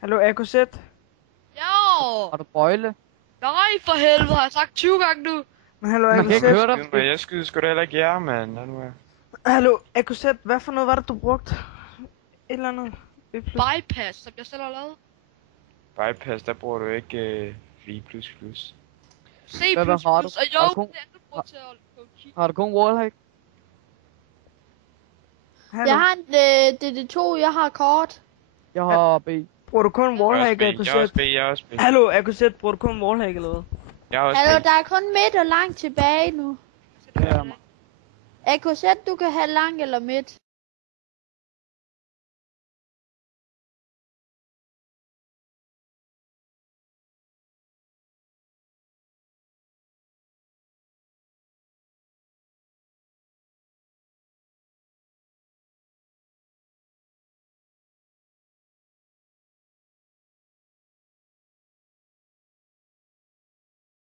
Hallo, AKZ? Jo! Har du bøjle? Nej, for helvede, har jeg sagt 20 gange nu. Men hallo, Man kan ikke AKZ? høre dig. Skyd mig, jeg skyder sgu da heller ikke jer, mand. Lad nu være. Hallo, AKZ, hvad for noget var det, du brugte? Et eller andet? Bypass, som jeg selv har lavet. Bypass, der bruger du ikke V++. C++, Hvad har du? og jo, Har du kun- det er du bruger til at gå kig. Har du kun wallhack? Hallo, Jeg har en DD2, jeg har kort. Jeg har B. bruger du kun Jeg er wallhack, også B, jeg er også AKZ? B, jeg er også B. Hallo, AKZ, bruger du kun wallhack eller hvad? Jeg er også Hallo, B. der er kun midt og langt tilbage nu. Ja, AKZ, du kan have lang eller midt.